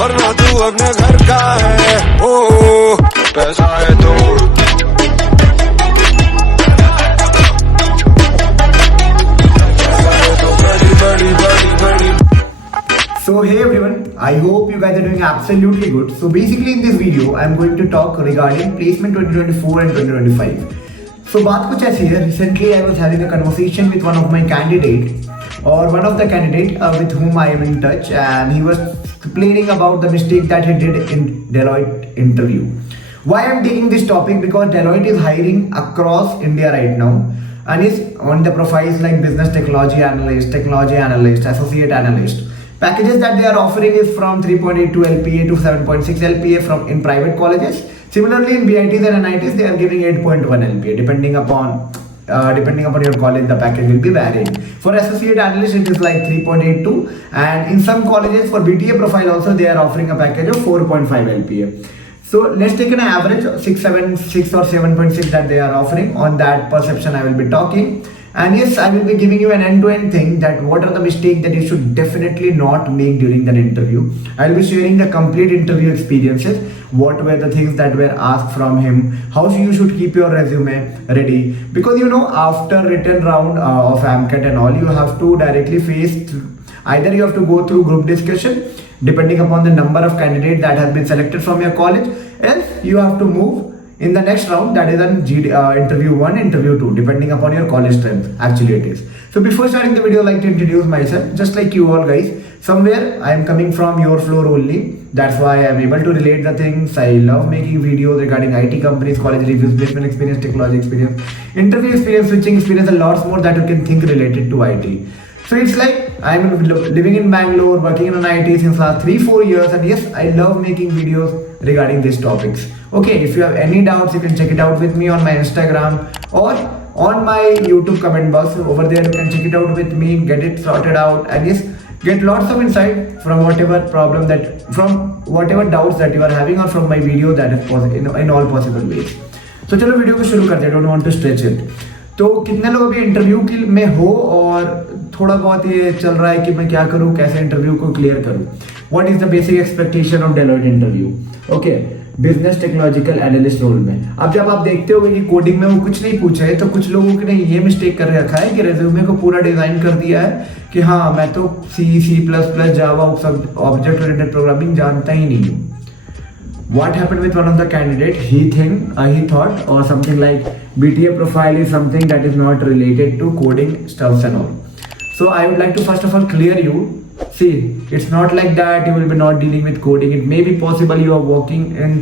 वरना तू अपने घर का है। ओ पैसा है तो बड़ी बड़ी बड़ी। So hey everyone, I hope you guys are doing absolutely good. So basically in this video, I am going to talk regarding placement 2024 and 2025. So बात कुछ ऐसी है, recently I was having a conversation with one of my candidate or one of the candidate with whom I am in touch, and he was complaining about the mistake that he did in Deloitte interview. Why I am taking this topic? Because Deloitte is hiring across India right now and is on the profiles like business technology analyst, associate analyst. Packages that they are offering is from 3.82 LPA to 7.6 LPA from in private colleges. Similarly, in BITs and NITs, they are giving 8.1 LPA. Depending upon your college, the package will be varying. For associate analyst, it is like 3.82, and in some colleges for BTA profile also they are offering a package of 4.5 LPA. So let's take an average 6.76 or 7.6 that they are offering. On that perception, I will be talking. And yes, I will be giving you an end-to-end thing that what are the mistakes that you should definitely not make during that interview. I will be sharing the complete interview experiences, what were the things that were asked from him, how you should keep your resume ready. Because you know, after written round of AMCAT and all, you have to directly face, either you have to go through group discussion, depending upon the number of candidates that have been selected from your college, else you have to move in the next round, that is an interview 1, interview 2, depending upon your college strength. Actually it is. So before starting the video, I'd like to introduce myself. Just like you all guys, somewhere I am coming from your floor only. That's why I am able to relate the things. I love making videos regarding IT companies, college reviews, placement experience, technology experience, interview experience, switching experience, and lots more that you can think related to IT. So it's like I'm living in Bangalore, working in an IT since last 3-4 years, and yes, I love making videos regarding these topics. Okay, if you have any doubts, you can check it out with me on my Instagram or on my YouTube comment box. Over there, you can check it out with me, get it sorted out, and yes, get lots of insight from whatever doubts that you are having or from my video that is in all possible ways. So चलो वीडियो को शुरू करते हैं. Don't want to stretch it. तो कितने लोग अभी इंटरव्यू में हो और थोड़ा बहुत ये चल रहा है कि मैं क्या करूं, कैसे इंटरव्यू को क्लियर करूं. What is the basic expectation of Deloitte interview. Okay, business technological analyst role में अब जब आप देखते हो कि कोडिंग में वो कुछ नहीं पूछा है, तो कुछ लोगों ने ये मिस्टेक कर रखा है कि रेज्यूमे को पूरा डिजाइन कर दिया है कि हाँ मैं तो C++, जावा, ऑब्जेक्ट ओरिएंटेड प्रोग्रामिंग जानता ही नहीं हूँ. What happened with one of the candidate? He thought or something like BTA profile is something that is not related to coding stuffs and all. So I would like to first of all clear you. See, it's not like that you will be not dealing with coding. It may be possible you are working in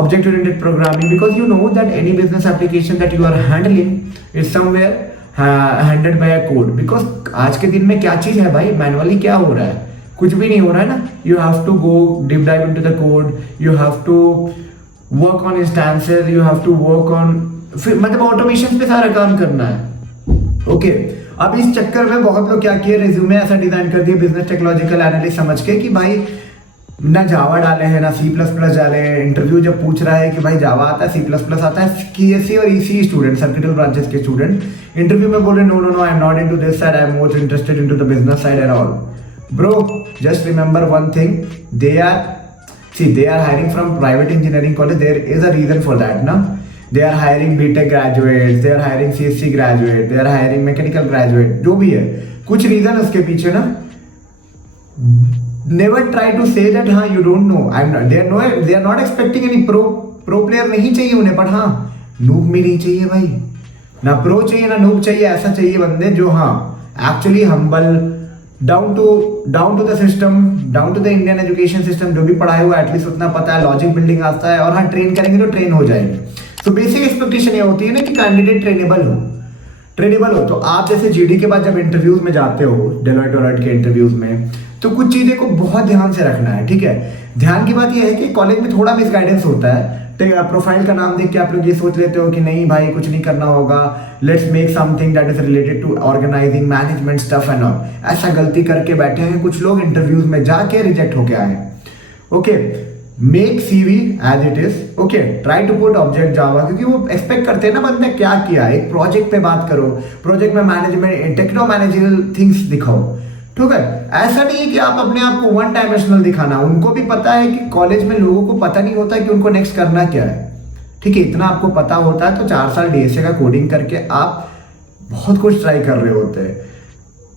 object-oriented programming, because you know that any business application that you are handling is somewhere handled by a code. Because आज के दिन में क्या चीज़ है भाई, मैनुअली क्या हो रहा है, कुछ भी नहीं हो रहा है ना. You have to go deep dive into the code. You have to work on instances. You have to work on मतलब ऑटोमेशन पे सारा काम करना है. ओके, अब इस चक्कर में बहुत लोग क्या किए, रिज्यूमे ऐसा डिजाइन कर दिए बिजनेस टेक्नोलॉजिकल एनालिस्ट समझ के कि भाई ना जावा डाले हैं ना C++ डाले हैं. इंटरव्यू जब पूछ रहा है कि भाई जावा आता है, C++ आता है, CSC और EC स्टूडेंट, सर्किटल ब्रांचेस के स्टूडेंट इंटरव्यू में बोल रहे no I am not into this side, I am more interested into the business side and all. Bro, just remember one thing. They are hiring from private engineering college. There is a reason for that, na? They are hiring BTech graduates. They are hiring CSC graduates. They are hiring mechanical graduates. जो भी है, कुछ reason उसके पीछे ना. Never try to say that हाँ you don't know. They are not expecting any pro player नहीं चाहिए उन्हें, but हाँ noob भी नहीं चाहिए भाई. ना pro चाहिए ना noob चाहिए. ऐसा चाहिए बंदे जो हाँ actually humble, down to the system, down to the Indian education system. जो भी पढ़ाया हुआ एटलीस्ट उतना पता है, लॉजिक बिल्डिंग आता है, और हाँ ट्रेन करेंगे तो ट्रेन हो जाएंगे. सो बेसिक एक्सपेक्टेशन ये होती है ना कि कैंडिडेट ट्रेनेबल हो. तो आप जैसे जीडी के बाद जब इंटरव्यूज में जाते हो, डेलॉइट के इंटरव्यूज में, तो कुछ चीजें को बहुत ध्यान से रखना है. ठीक है, ध्यान की बात यह है कि कॉलेज में थोड़ा मिसगाइडेंस होता है. प्रोफाइल का नाम देख के आप लोग ये सोच लेते हो कि नहीं भाई कुछ नहीं करना होगा, let's make something that is related to organizing, management stuff and all. ऐसा गलती करके बैठे हैं कुछ लोग, इंटरव्यूज में जाके रिजेक्ट होके आए. Okay, make CV as it is. Okay, try to put object Java, क्योंकि वो एक्सपेक्ट करते हैं ना बंदे क्या किया. एक प्रोजेक्ट पे बात करो, प्रोजेक्ट में मैनेजमेंट, टेक्नो मैनेजरल थिंग्स दिखाओ. ठीक है। ऐसा नहीं है कि आप अपने आप को वन डायमेंशनल दिखाना, उनको भी पता है कि कॉलेज में लोगों को पता नहीं होता कि उनको नेक्स्ट करना क्या है, ठीक है। इतना आपको पता होता है तो 4 साल डीएसए का कोडिंग करके आप बहुत कुछ ट्राई कर रहे होते हैं।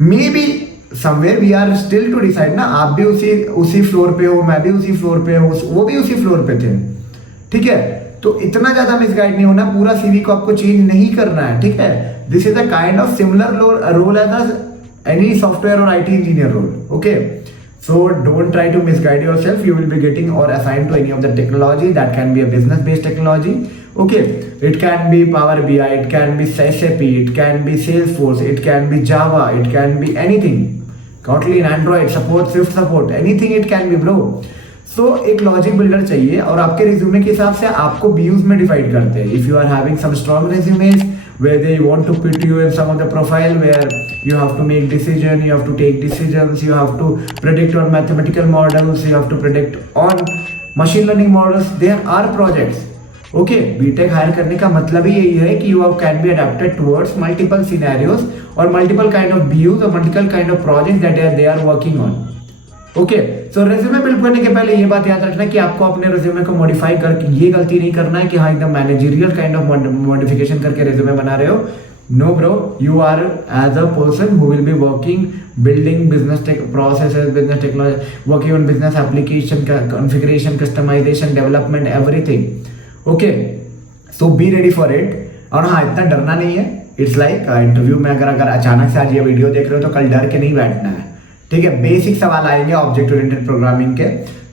Maybe somewhere we are still to decide ना, आप भी उसी फ्लोर पे हो, मैं भी उसी फ्लोर पे हूँ, वो भी उसी फ्लोर पे थे, ठीक है। तो इतना ज्यादा मिसगाइड नहीं होना, पूरा सीवी को आपको चेंज नहीं करना है, ठीक है। This is a kind of similar role as any software or IT engineer role, okay? So don't try to misguide yourself. You will be getting or assigned to any of the technology that can be a business based technology, okay? It can be Power BI, it can be SAP, it can be Salesforce, it can be Java, it can be anything, Kotlin, Android support, Swift support, anything it can be, bro. So एक logic builder चाहिए और आपके रिज्यूमे के हिसाब से आपको व्यूज में divide करते हैं। If you are having some strong resumes where they want to put you in some of the profile where you have to make decision, you have to take decisions, you have to predict on mathematical models, you have to predict on machine learning models, there are projects, okay? B Tech hire करने का मतलब ही यही है कि you can be adapted towards multiple scenarios or multiple kind of views or multiple kind of projects that they are working on, okay. So resume build करने के पहले ये बात याद रखना कि आपको अपने रेज्यूमे को मॉडिफाई करके ये गलती नहीं करना है कि हाँ एकदम मैनेजरियल काइंड ऑफ मॉडिफिकेशन करके रेज्यूमे बना रहे हो। No bro, you are as a person who will be working building business processes, business technology, working on business application, configuration, customization, development, everything, okay. So be ready for it. और हाँ, इतना डरना नहीं है। It's like interview में अगर अचानक से आज ये वीडियो देख रहे हो तो कल डर के नहीं बैठना है, ठीक है। बेसिक सवाल आएंगे ऑब्जेक्ट ओरिएंटेड प्रोग्रामिंग के,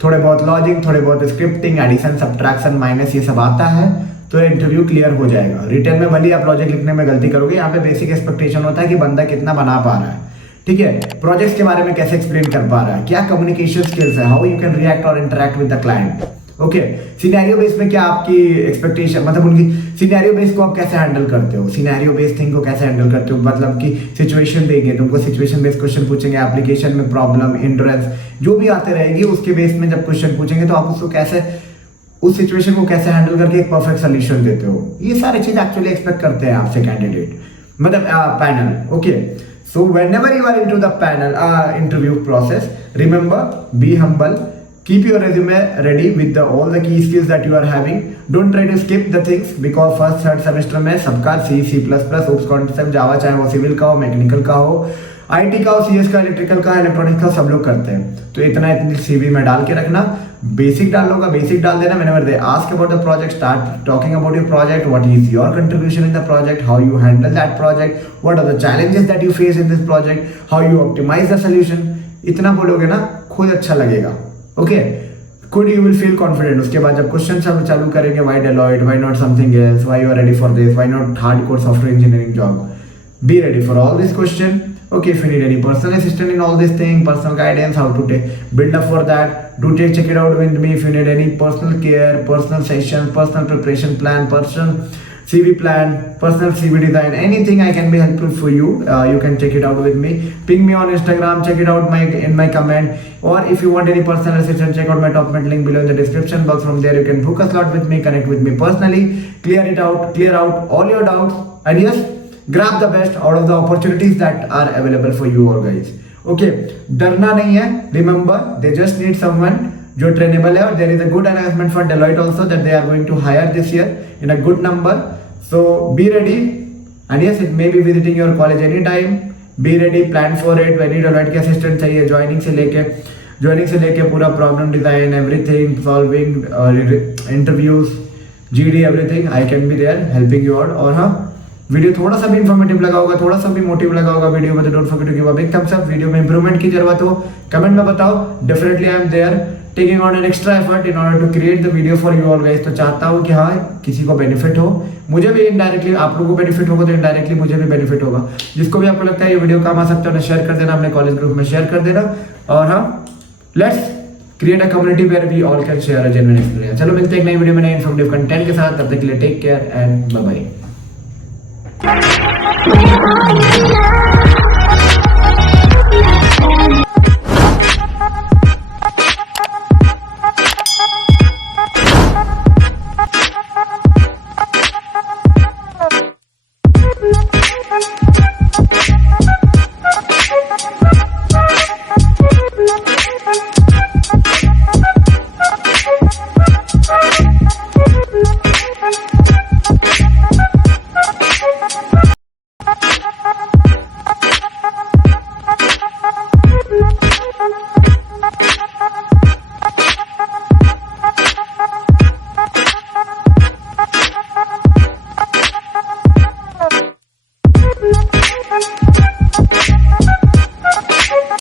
थोड़े बहुत लॉजिक, थोड़े बहुत स्क्रिप्टिंग, एडिशन, सब्ट्रैक्शन, माइनस, ये सब आता है तो इंटरव्यू क्लियर हो जाएगा। रिटर्न में भले आप प्रोजेक्ट लिखने में गलती करोगे, यहाँ पे बेसिक एक्सपेक्टेशन होता है कि बंदा कितना बना पा रहा है, ठीक है। प्रोजेक्ट्स के बारे में कैसे एक्सप्लेन कर पा रहा है, क्या कम्युनिकेशन स्किल्स है, हाउ यू कैन रिएक्ट और interact with the client, okay. Scenario base में क्या आपकी एक्सपेक्टेशन, मतलब उनकी सिनेरियो बेस को आप कैसे हैंडल करते हो, सिनेरियो बेस थिंग को कैसे हैंडल करते हो, मतलब कि सिचुएशन देंगे तुमको, सिचुएशन बेस्ड क्वेश्चन पूछेंगे, एप्लीकेशन में प्रॉब्लम, इंड्योरेंस जो भी आते रहेगी उसके बेस में जब क्वेश्चन पूछेंगे तो आप उसको कैसे, उस सिचुएशन को कैसे हैंडल करके एक परफेक्ट सोल्यूशन देते हो। ये सारी चीज एक्चुअली एक्सपेक्ट करते हैं आपसे कैंडिडेट, मतलब panel, okay. So whenever you are into the panel interview process, remember, be humble, keep your resume ready with all the key skills that you are having. Don't try to skip the things because first third semester में सबका C++, OOPS concept, जावा, चाहे वो सिविल का हो, मैकेनिकल का हो, IT का हो, CS का, इलेक्ट्रिकल का, इलेक्ट्रॉनिक्स का, सब लोग करते हैं। तो इतना CV में डाल के रखना, बेसिक डाल लोगा, बेसिक डाल देना। whenever they ask about the project, start talking about your project, what is your contribution in the project, how you handle that project, what are the challenges that you face in this project, how you optimize the solution। इतना बोलोगे ना, खुद अच्छा लगेगा, ओके। खुद you will feel confident. उसके बाद जब क्वेश्चन सब चालू करेंगे, why Deloitte, why not something else, why you are ready for this, why not hardcore software engineering job, be ready for all this question, okay। If you need any personal assistance in all this thing, personal guidance, how to build up for that, do check it out with me. If you need any personal care, personal session, personal preparation plan, personal CV plan, personal CV design, anything I can be helpful for you, you can check it out with me. Ping me on Instagram, check it out in my comment, or if you want any personal assistance, check out my top comment link below in the description box. From there you can book a slot with me, connect with me personally, clear out all your doubts, and yes, grab the best out of the opportunities that are available for you all guys, okay। डरना नहीं है, remember they just need someone जो trainable है, और there is a good announcement for Deloitte also that they are going to hire this year in a good number, so be ready, and yes, it may be visiting your college anytime, be ready, plan for it। When Deloitte के assistant चाहिए, joining से लेके पूरा problem design, everything, solving interviews, GD, everything, I can be there helping you out। और हाँ, वीडियो थोड़ा सा भी इन्फॉर्मेटिव लगा होगा, थोड़ा सा भी मोटिव लगा होगा वीडियो में, तो don't forget to give a big thumbs up. Video में इंप्रूवमेंट की जरूरत हो, कमेंट में बताओ, definitely I am there taking on an extra effort in order to create the video for you all guys. तो चाहता हूँ कि हाँ, किसी को बेनिफिट हो, मुझे भी इनडायरेक्टली, आप लोगों को बेनिफिट होगा तो इनडायरेक्टली मुझे भी बेनिफिट होगा। जिसको भी आपको लगता है ये वीडियो काम आ सकता है, शेयर कर देना, अपने कॉलेज ग्रुप में शेयर कर देना, और हाँ, let's create a community where we all can share a genuine experience. चलो मिलते हैं एक नई वीडियो में नए इन्फॉर्मेटिव कंटेंट के साथ, तब तक के लिए take care and bye bye.